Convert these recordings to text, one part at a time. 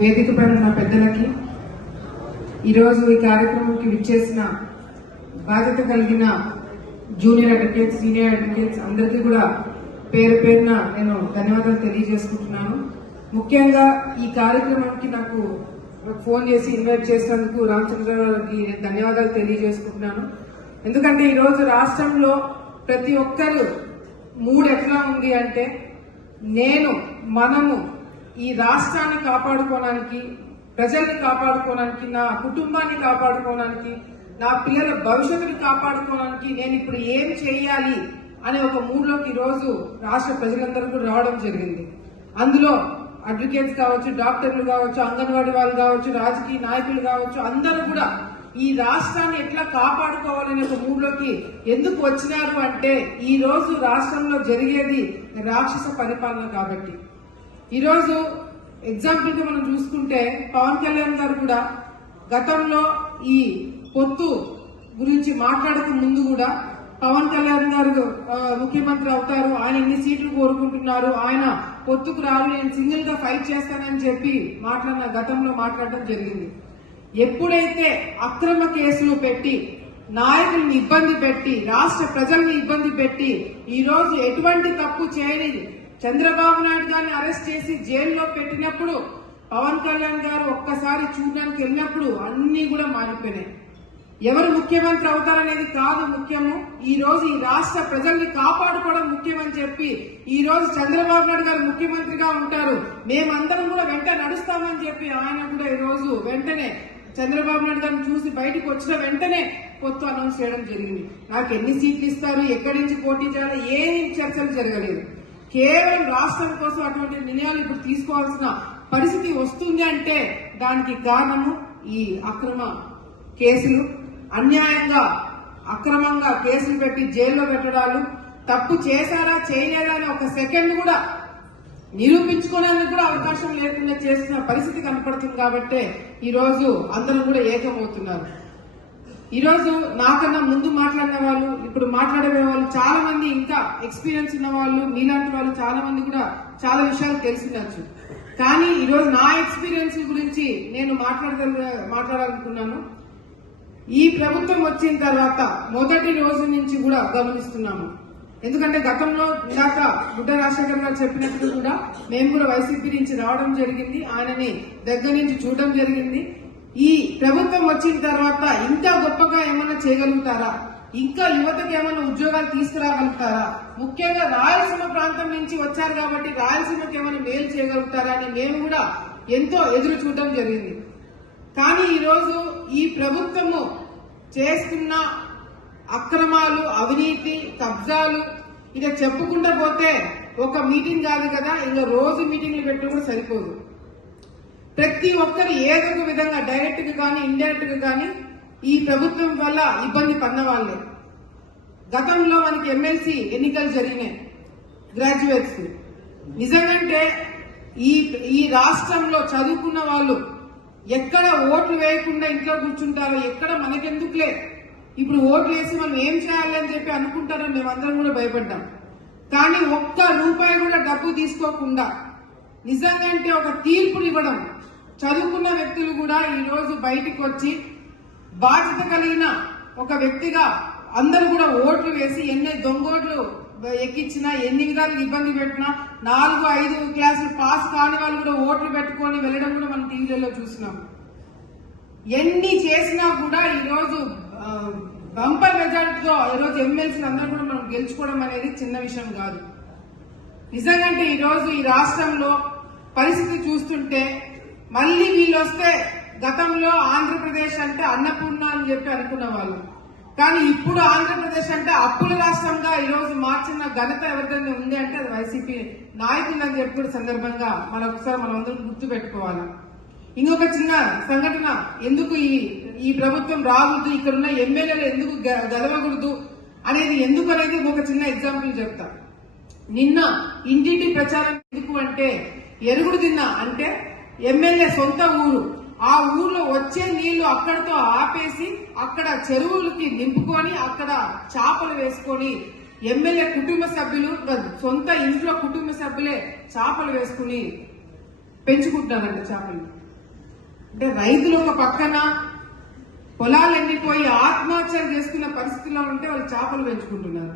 వేదిక పైన ఉన్న పెద్దలకి ఈరోజు ఈ కార్యక్రమంకి విచ్చేసిన బాధ్యత కలిగిన జూనియర్ అడ్వకేట్స్ సీనియర్ అడ్వకేట్స్ అందరికీ కూడా పేరు పేరున నేను ధన్యవాదాలు తెలియజేసుకుంటున్నాను. ముఖ్యంగా ఈ కార్యక్రమానికి నాకు ఫోన్ చేసి ఇన్వైట్ చేసినందుకు రామచంద్రరావుకి నేను ధన్యవాదాలు తెలియజేసుకుంటున్నాను. ఎందుకంటే ఈరోజు రాష్ట్రంలో ప్రతి ఒక్కరు మూడు ఎట్లా ఉంది అంటే నేను మనము ఈ రాష్ట్రాన్ని కాపాడుకోవడానికి ప్రజల్ని కాపాడుకోవడానికి నా కుటుంబాన్ని కాపాడుకోవడానికి నా పిల్లల భవిష్యత్తుని కాపాడుకోవడానికి నేను ఇప్పుడు ఏం చేయాలి అనే ఒక మూడ్లోకి ఈరోజు రాష్ట్ర ప్రజలందరూ రావడం జరిగింది. అందులో అడ్వకేట్స్ కావచ్చు డాక్టర్లు కావచ్చు అంగన్వాడీ వాళ్ళు కావచ్చు రాజకీయ నాయకులు కావచ్చు అందరూ కూడా ఈ రాష్ట్రాన్ని ఎట్లా కాపాడుకోవాలనే ఒక మూడ్లోకి ఎందుకు వచ్చినారు అంటే ఈ రోజు రాష్ట్రంలో జరిగేది రాక్షస పరిపాలన కాబట్టి. ఈరోజు ఎగ్జాంపుల్ మనం చూసుకుంటే పవన్ కళ్యాణ్ గారు కూడా గతంలో ఈ పొత్తు గురించి మాట్లాడక ముందు కూడా పవన్ కళ్యాణ్ గారు ముఖ్యమంత్రి అవుతారు. ఆయన ఎన్ని సీట్లు కోరుకుంటున్నారు? ఆయన పొత్తుకు రారు. నేను సింగిల్గా ఫైట్ చేస్తానని చెప్పి మాట్లాడిన గతంలో మాట్లాడడం జరిగింది. ఎప్పుడైతే అక్రమ కేసులు పెట్టి నాయకుల్ని ఇబ్బంది పెట్టి రాష్ట్ర ప్రజల్ని ఇబ్బంది పెట్టి ఈ రోజు ఎటువంటి తప్పు చేయని చంద్రబాబు నాయుడు గారిని అరెస్ట్ చేసి జైల్లో పెట్టినప్పుడు పవన్ కళ్యాణ్ గారు ఒక్కసారి చూడడానికి వెళ్ళినప్పుడు అన్ని కూడా మారిపోయినాయి. ఎవరు ముఖ్యమంత్రి అవుతారనేది కాదు ముఖ్యము. ఈ రోజు ఈ రాష్ట్ర ప్రజల్ని కాపాడుకోవడం ముఖ్యమని చెప్పి ఈ రోజు చంద్రబాబు నాయుడు గారు ముఖ్యమంత్రిగా ఉంటారు. మేమందరం కూడా వెంట నడుస్తామని చెప్పి ఆయన కూడా ఈ రోజు వెంటనే చంద్రబాబు నాయుడు గారిని చూసి బయటకు వచ్చిన వెంటనే పొత్తు అనౌన్స్ చేయడం జరిగింది. నాకు ఎన్ని సీట్లు ఇస్తారు ఎక్కడి నుంచి పోటీ చేయాలి ఏం చర్చలు జరగలేదు. కేవలం రాష్ట్రం కోసం అటువంటి నిర్ణయాలు ఇప్పుడు తీసుకోవాల్సిన పరిస్థితి వస్తుంది అంటే దానికి కారణము ఈ అక్రమ కేసులు. అన్యాయంగా అక్రమంగా కేసులు పెట్టి జైల్లో పెట్టడాలు. తప్పు చేశారా చేయలేదా అని ఒక సెకండ్ కూడా నిరూపించుకోవడానికి కూడా అవకాశం లేకుండా చేస్తున్న పరిస్థితి కనపడుతుంది కాబట్టి ఈ రోజు అందరూ కూడా ఏకమవుతున్నారు. ఈరోజు నాకన్నా ముందు మాట్లాడిన వాళ్ళు ఇప్పుడు మాట్లాడే వాళ్ళు చాలా మంది ఇంకా ఎక్స్పీరియన్స్ ఉన్న వాళ్ళు మీలాంటి వాళ్ళు చాలా మంది కూడా చాలా విషయాలు తెలిసిండొచ్చు కానీ ఈరోజు నా ఎక్స్పీరియన్స్ గురించి నేను మాట్లాడద మాట్లాడాలనుకున్నాను. ఈ ప్రభుత్వం వచ్చిన తర్వాత మొదటి రోజు నుంచి కూడా గమనిస్తున్నాము. ఎందుకంటే గతంలో ఇందాక బుడ్డ రాజశేఖర్ గారు చెప్పినట్లు కూడా మేము కూడా వైసీపీ నుంచి రావడం జరిగింది. ఆయనని దగ్గర నుంచి చూడడం జరిగింది. ఈ ప్రభుత్వం వచ్చిన తర్వాత ఇంకా గొప్పగా ఏమైనా చేయగలుగుతారా? ఇంకా యువతకు ఏమైనా ఉద్యోగాలు తీసుకురాగలుగుతారా? ముఖ్యంగా రాయలసీమ ప్రాంతం నుంచి వచ్చారు కాబట్టి రాయలసీమకి ఏమైనా మేలు చేయగలుగుతారా అని మేము కూడా ఎంతో ఎదురు చూడడం జరిగింది. కానీ ఈరోజు ఈ ప్రభుత్వము చేస్తున్న అక్రమాలు అవినీతి కబ్జాలు ఇక చెప్పుకుంటా పోతే ఒక మీటింగ్ కాదు కదా ఇంకా రోజు మీటింగ్లు పెట్టడం కూడా సరిపోదు. ప్రతి ఒక్కరు ఏదో ఒక విధంగా డైరెక్ట్గా కానీ ఇండైరెక్ట్గా కానీ ఈ ప్రభుత్వం వల్ల ఇబ్బంది పడిన వాళ్ళే. గతంలో మనకి ఎమ్మెల్సీ ఎన్నికలు జరిగినాయి గ్రాడ్యుయేట్స్. నిజంగంటే ఈ ఈ రాష్ట్రంలో చదువుకున్న వాళ్ళు ఎక్కడ ఓట్లు వేయకుండా ఇంట్లో కూర్చుంటారో ఎక్కడ మనకెందుకులే? ఇప్పుడు ఓట్లు వేసి మనం ఏం చేయాలి అని చెప్పి అనుకుంటారో మేమందరం కూడా భయపడ్డాం. కానీ ఒక్క రూపాయి కూడా డబ్బు తీసుకోకుండా నిజంగా అంటే ఒక తీర్పుని ఇవ్వడం చదువుకున్న వ్యక్తులు కూడా ఈరోజు బయటికి వచ్చి బాధ్యత కలిగిన ఒక వ్యక్తిగా అందరూ కూడా ఓట్లు వేసి ఎన్ని దొంగోట్లు ఎక్కించినా ఎన్ని విధాలు ఇబ్బంది పెట్టినా నాలుగు ఐదు క్లాసులు పాస్ కాని వాళ్ళు కూడా ఓట్లు పెట్టుకొని వెళ్ళడం కూడా మనం టీవీలలో చూసినాం. ఎన్ని చేసినా కూడా ఈరోజు బంపర్ మెజార్టీతో ఈరోజు ఎమ్మెల్సీలు అందరూ కూడా మనం గెలుచుకోవడం అనేది చిన్న విషయం కాదు. నిజంగంటే ఈరోజు ఈ రాష్ట్రంలో పరిస్థితి చూస్తుంటే మళ్ళీ వీళ్ళు వస్తే గతంలో ఆంధ్రప్రదేశ్ అంటే అన్నపూర్ణ అని చెప్పి అనుకున్న వాళ్ళు. కానీ ఇప్పుడు ఆంధ్రప్రదేశ్ అంటే అప్పుల రాష్ట్రంగా ఈ రోజు మార్చిన ఘనత ఎవరిదైనా ఉంది అంటే అది వైసీపీ నాయకులని చెప్పి కూడా సందర్భంగా మనం ఒకసారి మనం అందరం గుర్తు పెట్టుకోవాలి ఇంకొక చిన్న సంఘటన ఎందుకు ఈ ఈ ప్రభుత్వం రాకూడదు ఇక్కడ ఉన్న ఎమ్మెల్యేలు ఎందుకు గెలవకూడదు అనేది ఎందుకు అనేది ఒక చిన్న ఎగ్జాంపుల్ చెప్తా. నిన్న ఇంటింటి ప్రచారం ఎందుకు అంటే ఎరుగుడు తిన్నా అంటే ఎమ్మెల్యే సొంత ఊరు. ఆ ఊర్లో వచ్చే నీళ్ళు అక్కడతో ఆపేసి అక్కడ చెరువులకి నింపుకొని అక్కడ చేపలు వేసుకొని ఎమ్మెల్యే కుటుంబ సభ్యులు సొంత ఇంట్లో కుటుంబ సభ్యులే చేపలు వేసుకుని పెంచుకుంటున్నారంట చేపలు. అంటే రైతులు ఒక పక్కన పొలాలు ఎండిపోయి ఆత్మహత్యలు చేసుకున్న పరిస్థితిలో ఉంటే వాళ్ళు చేపలు పెంచుకుంటున్నారు.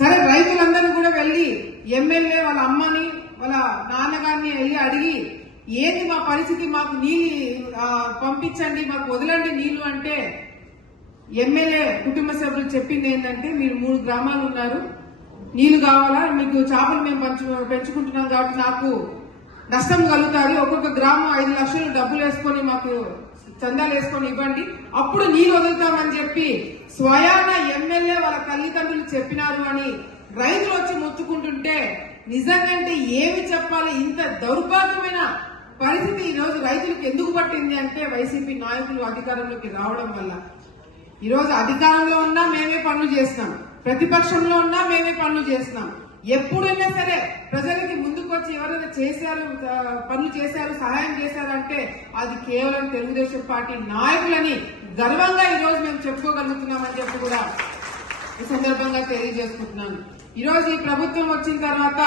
సరే రైతులందరూ కూడా వెళ్ళి ఎమ్మెల్యే వాళ్ళ అమ్మని వాళ్ళ నాన్నగారిని వెళ్ళి అడిగి ఏది మా పరిస్థితి? మాకు నీళ్ళు పంపించండి మాకు వదలండి నీళ్ళు అంటే ఎమ్మెల్యే కుటుంబ సభ్యులు చెప్పింది ఏంటంటే మీరు మూడు గ్రామాలు ఉన్నారు నీళ్ళు కావాలా? మీకు చేపలు మేము పంచు పెంచుకుంటున్నాం కాబట్టి నాకు నష్టం కలుగుతుంది. ఒక్కొక్క గ్రామం ఐదు లక్షలు డబ్బులు వేసుకొని మాకు చందాలు వేసుకొని ఇవ్వండి. అప్పుడు నీళ్ళు వదులుతామని చెప్పి స్వయాన ఎమ్మెల్యే వాళ్ళ తల్లిదండ్రులు చెప్పినారు అని రైతులు వచ్చి ముచ్చుకుంటుంటే నిజంగా అంటే ఏమి చెప్పాలి? ఇంత దౌర్భాగ్యమైన పరిస్థితి ఈ రోజు రైతులకు ఎందుకు పట్టింది అంటే వైసీపీ నాయకులు అధికారంలోకి రావడం వల్ల. ఈరోజు అధికారంలో ఉన్నా మేమే పనులు చేస్తున్నాం. ప్రతిపక్షంలో ఉన్నా మేమే పనులు చేస్తున్నాం. ఎప్పుడైనా సరే ప్రజలకి ముందుకు వచ్చి ఎవరైనా చేశారు పనులు చేశారు సహాయం చేశారు అంటే అది కేవలం తెలుగుదేశం పార్టీ నాయకులని గర్వంగా ఈరోజు మేము చెప్పుకోగలుగుతున్నామని చెప్పి కూడా ఈ సందర్భంగా తెలియజేసుకుంటున్నాను. ఈరోజు ఈ ప్రభుత్వం వచ్చిన తర్వాత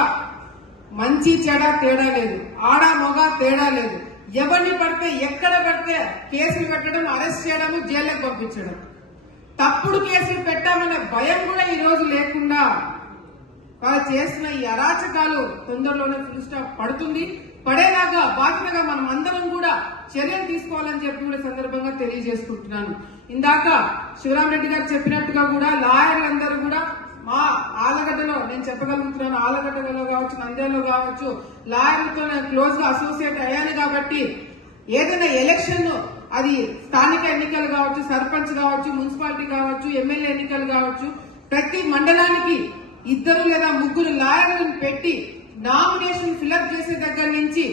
మంచి చెడ తేడా లేదు. ఆడ మొగ తేడా లేదు. ఎవరిని పడితే ఎక్కడ పడితే కేసులు పెట్టడం అరెస్ట్ చేయడం జైల్లోకి పంపించడం. తప్పుడు కేసులు పెట్టామనే భయం కూడా ఈరోజు లేకుండా వాళ్ళు చేస్తున్న ఈ అరాచకాలు తొందరలోనే ఫుల్ స్టాప్ పడుతుంది. పడేలాగా బాధ్యతగా మనం అందరం కూడా చర్యలు తీసుకోవాలని చెప్పి కూడా సందర్భంగా తెలియజేసుకుంటున్నాను. ఇందాక శివరామరెడ్డి గారు చెప్పినట్టుగా కూడా లాయర్లందరూ కూడా మా ఆలగడ్డలో నేను చెప్పగలుగుతున్నాను ఆలగడ్డలో కావచ్చు నంద్యాలలో కావచ్చు లాయర్లతో నేను క్లోజ్గా అసోసియేట్ అయ్యాను కాబట్టి ఏదైనా ఎలక్షన్ అది స్థానిక ఎన్నికలు కావచ్చు సర్పంచ్ కావచ్చు మున్సిపాలిటీ కావచ్చు ఎమ్మెల్యే ఎన్నికలు కావచ్చు ప్రతి మండలానికి ఇద్దరు లేదా ముగ్గురు లాయర్లను పెట్టి నామినేషన్ ఫిలప్ చేసే దగ్గర నుంచి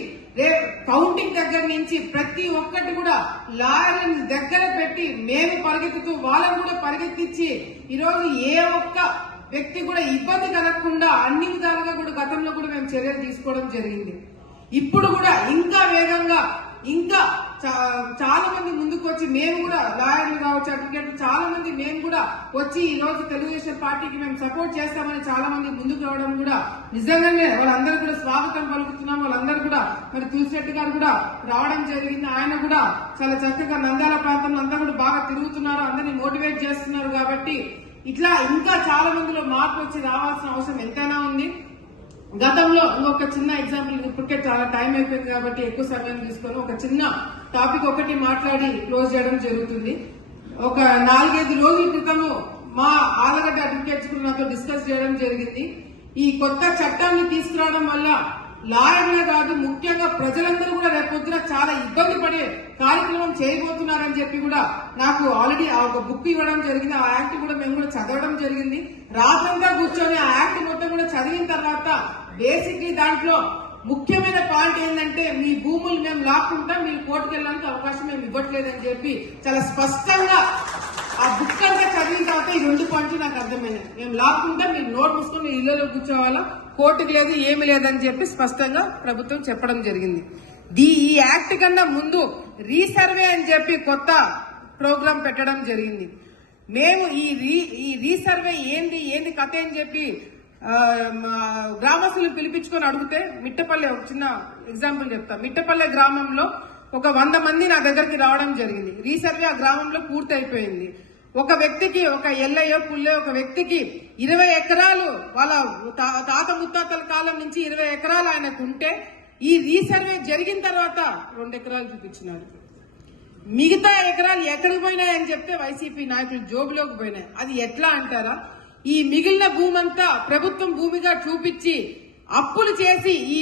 కౌంటింగ్ దగ్గర నుంచి ప్రతి ఒక్కటి కూడా లాయర్ని దగ్గర పెట్టి మేము పరిగెత్తుతూ వాళ్ళని కూడా పరిగెత్తించి ఈరోజు ఏ ఒక్క వ్యక్తి కూడా ఇబ్బంది కలగకుండా అన్ని విధాలుగా కూడా గతంలో కూడా మేము చర్యలు తీసుకోవడం జరిగింది. ఇప్పుడు కూడా ఇంకా వేగంగా ఇంకా చాలా మంది ముందుకు వచ్చి మేము కూడా లాయర్లు కావచ్చు అడ్వకేట్లు చాలా మంది మేము కూడా వచ్చి ఈ రోజు తెలుగుదేశం పార్టీకి మేము సపోర్ట్ చేస్తామని చాలా మంది ముందుకు రావడం కూడా నిజంగానే వాళ్ళందరూ కూడా స్వాగతం పలుకుతున్నాం. వాళ్ళందరూ కూడా మరి తులసిరెడ్డి గారు కూడా రావడం జరిగింది. ఆయన కూడా చాలా చక్కగా నంద్యాల ప్రాంతంలో అందరూ కూడా బాగా తిరుగుతున్నారు. అందరినీ మోటివేట్ చేస్తున్నారు కాబట్టి ఇట్లా ఇంకా చాలా మందిలో మార్పు వచ్చి రావాల్సిన అవసరం ఎంతైనా ఉంది. గతంలో ఇంకొక చిన్న ఎగ్జాంపుల్ ఇప్పటికే చాలా టైం అయిపోయింది కాబట్టి ఎక్కువ సమయం తీసుకొని ఒక చిన్న టాపిక్ ఒకటి మాట్లాడి క్లోజ్ చేయడం జరుగుతుంది. ఒక నాలుగైదు రోజుల క్రితము మా ఆలగడ్డ అడ్వకేట్స్ నాతో డిస్కస్ చేయడం జరిగింది. ఈ కొత్త చట్టాన్ని తీసుకురావడం వల్ల లాయర్లే కాదు ముఖ్యంగా ప్రజలందరూ కూడా రేపొద్దున చాలా ఇబ్బంది పడే కార్యక్రమం చేయబోతున్నారని చెప్పి కూడా నాకు ఆల్రెడీ ఆ ఒక బుక్ ఇవ్వడం జరిగింది. ఆ యాక్ట్ కూడా మేము కూడా చదవడం జరిగింది. రాత్రంతా కూర్చొని ఆ యాక్ట్ మొత్తం కూడా చదివిన తర్వాత బేసిక్లీ దాంట్లో ముఖ్యమైన పాయింట్ ఏంటంటే మీ భూములు మేము లాక్కుంటాం మీరు కోర్టుకు వెళ్ళడానికి అవకాశం మేము ఇవ్వట్లేదని చెప్పి చాలా స్పష్టంగా ఆ బుక్ అంతా చదివిన తర్వాత ఈ రెండు పాయింట్లు నాకు అర్థమైనాయి. మేము లాక్కుంటాం మీరు నోట్ మూసుకొని మీరు ఇళ్ళలో కూర్చోవాలా? కోర్టుకు లేదు ఏమి లేదని చెప్పి స్పష్టంగా ప్రభుత్వం చెప్పడం జరిగింది. దీ ఈ యాక్ట్ కన్నా ముందు రీసర్వే అని చెప్పి కొత్త ప్రోగ్రాం పెట్టడం జరిగింది. మేము ఈ రీ ఈ రీసర్వే ఏంది ఏంది కథ అని చెప్పి గ్రామస్తులు పిలిపించుకొని అడిగితే మిట్టపల్లె ఒక చిన్న ఎగ్జాంపుల్ చెప్తా. మిట్టపల్లె గ్రామంలో ఒక వంద మంది నా దగ్గరికి రావడం జరిగింది. రీసర్వే ఆ గ్రామంలో పూర్తి అయిపోయింది ఒక వ్యక్తికి ఒక ఎల్లయ్యో పుల్లె ఒక వ్యక్తికి ఇరవై ఎకరాలు వాళ్ళ తాత ముత్తాతల కాలం నుంచి ఇరవై ఎకరాలు ఆయనకు ఉంటే ఈ రీసర్వే జరిగిన తర్వాత రెండు ఎకరాలు చూపించినారు మిగతా ఎకరాలు ఎక్కడికి పోయినాయని చెప్తే వైసీపీ నాయకులు జోబులోకి పోయినాయి. అది ఎట్లా అంటారా? ఈ మిగిలిన భూమంతా ప్రభుత్వం భూమిగా చూపించి అప్పులు చేసి ఈ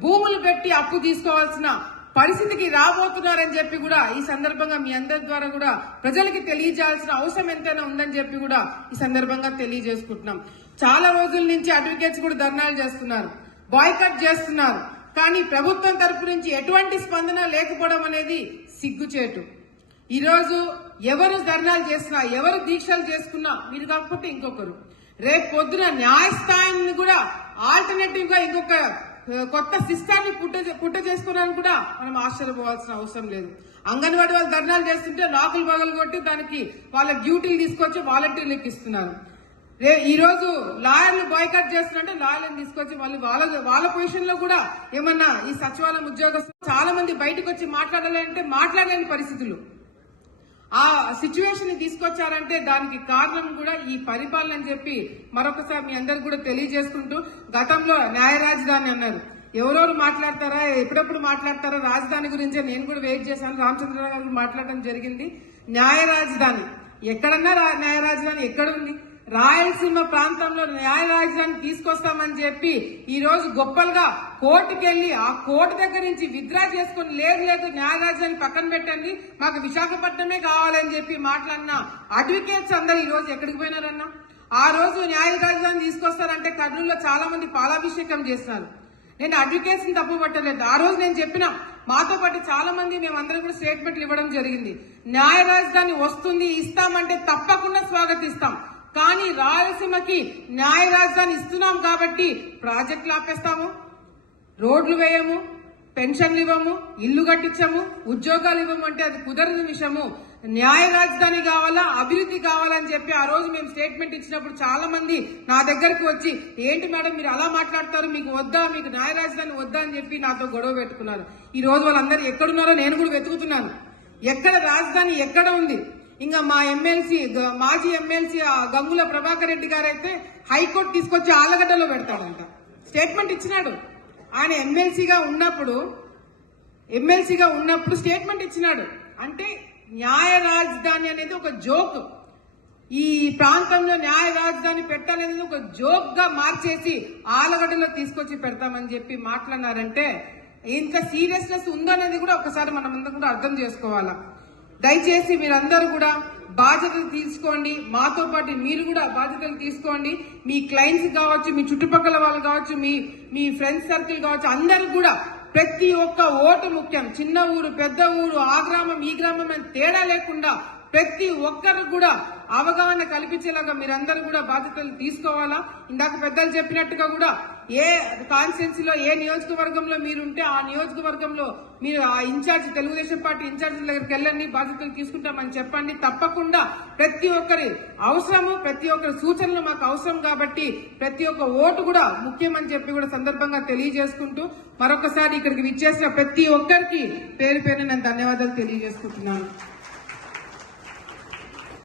భూములు పెట్టి అప్పు తీసుకోవాల్సిన పరిస్థితికి రాబోతున్నారని చెప్పి కూడా ఈ సందర్భంగా మీ అందరి ద్వారా కూడా ప్రజలకి తెలియజేయాల్సిన అవసరం ఎంతైనా ఉందని చెప్పి కూడా ఈ సందర్భంగా తెలియజేసుకుంటున్నాం. చాలా రోజుల నుంచి అడ్వకేట్స్ కూడా ధర్నాలు చేస్తున్నారు బాయ్కట్ చేస్తున్నారు. కానీ ప్రభుత్వం తరపు నుంచి ఎటువంటి స్పందన లేకపోవడం అనేది సిగ్గుచేటు. ఈరోజు ఎవరు ధర్నాలు చేసినా ఎవరు దీక్షలు చేసుకున్నా మీరు కాకపోతే ఇంకొకరు. రేపు పొద్దున న్యాయస్థానాన్ని కూడా ఆల్టర్నేటివ్గా ఇంకొక కొత్త సిస్టాన్ని పుట్ట పుట్ట చేసుకోవడానికి కూడా మనం ఆశ్చర్యపోవాల్సిన అవసరం లేదు. అంగన్వాడీ వాళ్ళు ధర్నాలు చేస్తుంటే లాకులు పగలు కొట్టి దానికి వాళ్ళ డ్యూటీలు తీసుకొచ్చి వాలంటీర్లకు ఇస్తున్నారు. రే ఈ రోజు లాయర్లు బాయ్కట్ చేస్తున్నారంటే లాయర్లను తీసుకొచ్చి వాళ్ళు వాళ్ళ వాళ్ళ పొజిషన్లో కూడా ఏమన్నా ఈ సచివాలయం ఉద్యోగస్తులు చాలా మంది బయటకు వచ్చి మాట్లాడాలంటే మాట్లాడలేని పరిస్థితులు. ఆ సిచ్యువేషన్ని తీసుకొచ్చారంటే దానికి కారణం కూడా ఈ పరిపాలన అని చెప్పి మరొకసారి మీ అందరికి కూడా తెలియజేసుకుంటూ గతంలో న్యాయ రాజధాని అన్నారు. ఎవరెవరు మాట్లాడతారా? ఎప్పుడెప్పుడు మాట్లాడతారా? రాజధాని గురించే నేను కూడా వెయిట్ చేశాను. రామచంద్రరావు గారు మాట్లాడడం జరిగింది. న్యాయ రాజధాని. ఎక్కడన్నా రా- న్యాయ రాజధాని ఎక్కడుంది రాయలసీమ ప్రాంతంలో న్యాయ రాజధాని తీసుకొస్తామని చెప్పి ఈ రోజు గొప్పలుగా కోర్టుకెళ్ళి ఆ కోర్టు దగ్గర నుంచి విత్డ్రా చేసుకుని లేదు లేదు న్యాయ రాజధాని పక్కన పెట్టండి మాకు విశాఖపట్నమే కావాలని చెప్పి మాట్లాడిన అడ్వకేట్స్ అందరు ఈ రోజు ఎక్కడికి పోయినారన్నా? ఆ రోజు న్యాయ రాజధాని తీసుకొస్తారంటే కర్నూలులో చాలా మంది పాలాభిషేకం చేస్తున్నారు. నేను అడ్వకేట్స్ని తప్పు పట్టలేదు. ఆ రోజు నేను చెప్పిన మాతో పాటు చాలా మంది మేమందరం కూడా స్టేట్మెంట్లు ఇవ్వడం జరిగింది. న్యాయ రాజధాని వస్తుంది ఇస్తామంటే తప్పకుండా స్వాగతిస్తాం. కానీ రాయలసీమకి న్యాయ రాజధాని ఇస్తున్నాం కాబట్టి ప్రాజెక్టులు ఆపేస్తాము. రోడ్లు వేయము పెన్షన్లు ఇవ్వము ఇల్లు కట్టించము ఉద్యోగాలు ఇవ్వము అంటే అది కుదరని విషయము న్యాయ రాజధాని కావాలా అభివృద్ధి కావాలని చెప్పి ఆ రోజు మేము స్టేట్మెంట్ ఇచ్చినప్పుడు చాలా మంది నా దగ్గరకు వచ్చి ఏంటి మేడం మీరు అలా మాట్లాడతారు? మీకు వద్దా? మీకు న్యాయ రాజధాని వద్దా? అని చెప్పి నాతో గొడవ పెట్టుకున్నారు. ఈ రోజు వాళ్ళందరూ ఎక్కడున్నారో నేను కూడా వెతుకుతున్నాను. ఎక్కడ రాజధాని ఎక్కడ ఉంది? ఇంకా మా ఎమ్మెల్సీ మాజీ ఎమ్మెల్సీ గంగుల ప్రభాకర్ రెడ్డి గారు అయితే హైకోర్టు తీసుకొచ్చి ఆలగడ్డలో పెడతాడంట. స్టేట్మెంట్ ఇచ్చినాడు. ఆయన ఎమ్మెల్సీగా ఉన్నప్పుడు ఎమ్మెల్సీగా ఉన్నప్పుడు స్టేట్మెంట్ ఇచ్చినాడు. అంటే న్యాయ రాజధాని అనేది ఒక జోక్. ఈ ప్రాంతంలో న్యాయ రాజధాని పెట్టాలనేది ఒక జోక్గా మార్చేసి ఆలగడ్డలో తీసుకొచ్చి పెడతామని చెప్పి మాట్లాడినారంటే ఇంత సీరియస్నెస్ ఉందనేది కూడా ఒకసారి మనం అందరం కూడా అర్థం చేసుకోవాలా. దయచేసి మీరందరూ కూడా బాధ్యతలు తీసుకోండి. మాతో పాటు మీరు కూడా బాధ్యతలు తీసుకోండి. మీ క్లయింట్స్ కావచ్చు మీ చుట్టుపక్కల వాళ్ళు కావచ్చు మీ మీ ఫ్రెండ్స్ సర్కిల్ కావచ్చు అందరూ కూడా ప్రతి ఒక్క ఓటు ముఖ్యం. చిన్న ఊరు పెద్ద ఊరు ఆ గ్రామం ఈ గ్రామం అని తేడా లేకుండా ప్రతి ఒక్కరు కూడా అవగాహన కల్పించేలాగా మీరందరూ కూడా బాధ్యతలు తీసుకోవాలా? ఇందాక పెద్దలు చెప్పినట్టుగా కూడా ఏ కాన్స్టిట్యున్సీలో ఏ నియోజకవర్గంలో మీరుంటే ఆ నియోజకవర్గంలో మీరు ఆ ఇన్ఛార్జ్ తెలుగుదేశం పార్టీ ఇన్ఛార్జ్ దగ్గరికి వెళ్ళండి బాధ్యతలు తీసుకుంటామని చెప్పండి. తప్పకుండా ప్రతి ఒక్కరి అవసరము ప్రతి ఒక్కరి సూచనలు మాకు అవసరం కాబట్టి ప్రతి ఒక్క ఓటు కూడా ముఖ్యమని చెప్పి కూడా సందర్భంగా తెలియజేసుకుంటూ మరొకసారి ఇక్కడికి విచ్చేసిన ప్రతి ఒక్కరికి పేరు పేరు నేను ధన్యవాదాలు తెలియజేసుకుంటున్నాను.